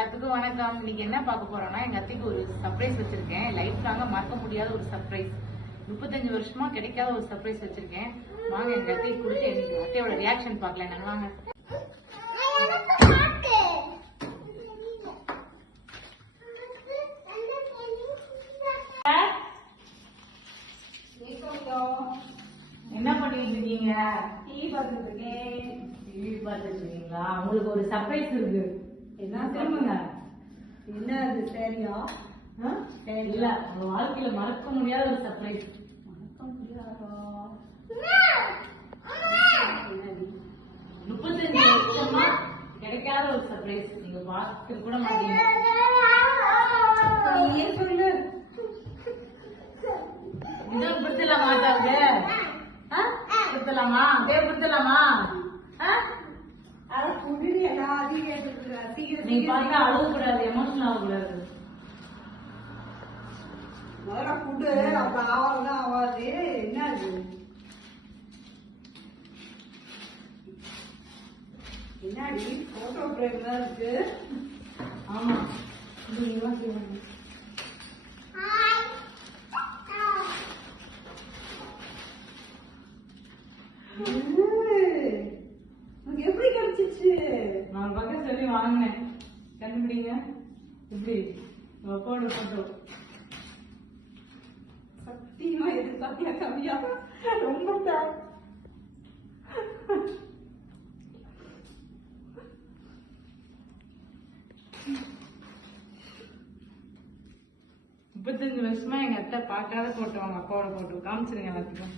எல்லாத்துக்கும் வணக்கம். இன்னைக்கு என்ன பார்க்க போறோம்னா எங்க அத்தைக்கு ஒரு சர்ப்ரைஸ் வச்சிருக்கேன். லைஃப் லாங்க மறக்க முடியாத ஒரு சர்ப்ரைஸ் முப்பத்தஞ்சு வருஷமா கிடைக்காத ஒரு சர்ப்ரைஸ் வச்சிருக்கேன். வாங்க எங்க அத்தைக்கு கொடுத்து எங்க அத்தையோட ரியாக்ஷன் பார்க்கலாம். நாங்க வாங்க. என்ன பண்ணிட்டு இருக்கீங்க? டிவி பார்த்துட்டு இருக்கேன். டிவி பார்த்துட்டு இருக்கீங்களா? உங்களுக்கு ஒரு சர்ப்ரைஸ் இருக்கு. என்ன திரும்புங்க? என்ன அது சரியா? ஆ? இல்ல உங்க வாழ்க்கையில மறக்க முடியாத ஒரு சர்ப்ரைஸ் மறக்க முடியாதா? என்னது? முப்பத்தஞ்சு வருஷமா கிடைக்காத ஒரு சர்ப்ரைஸ் நீங்க பார்த்து கூட மாட்டீங்க. நீயே சொல்லு. இன்னும் கொடுத்துடலாமா மாட்டாங்க கொடுத்துடலாமா? அப்படியே கொடுத்துடலாமா? ஆ? அத குடிரி நீ பார்த்தா அழுக கூடாது எமோஷனல் ஆகக்கூடாது முதல்ல குடு அப்ப ஆவாதான் ஆவாது. என்ன அது என்னடி? போட்டோ பிரேம் தான் இருக்கு. ஆமா. இது நீங்க செய்வாங்க. ஏய், வாங்கினேன் கண்டுபிடிங்க. இப்படி. அப்பாவோட போட்டோ சத்தியமா எதிர்பார்க்கல கம்மியா ரொம்ப முப்பத்தஞ்சு வருஷமா எங்க அத்தை பார்க்காத போட்டோம் அவங்க அப்பாவோட போட்டோ காமிச்சிருங்க எல்லாத்துக்கும்.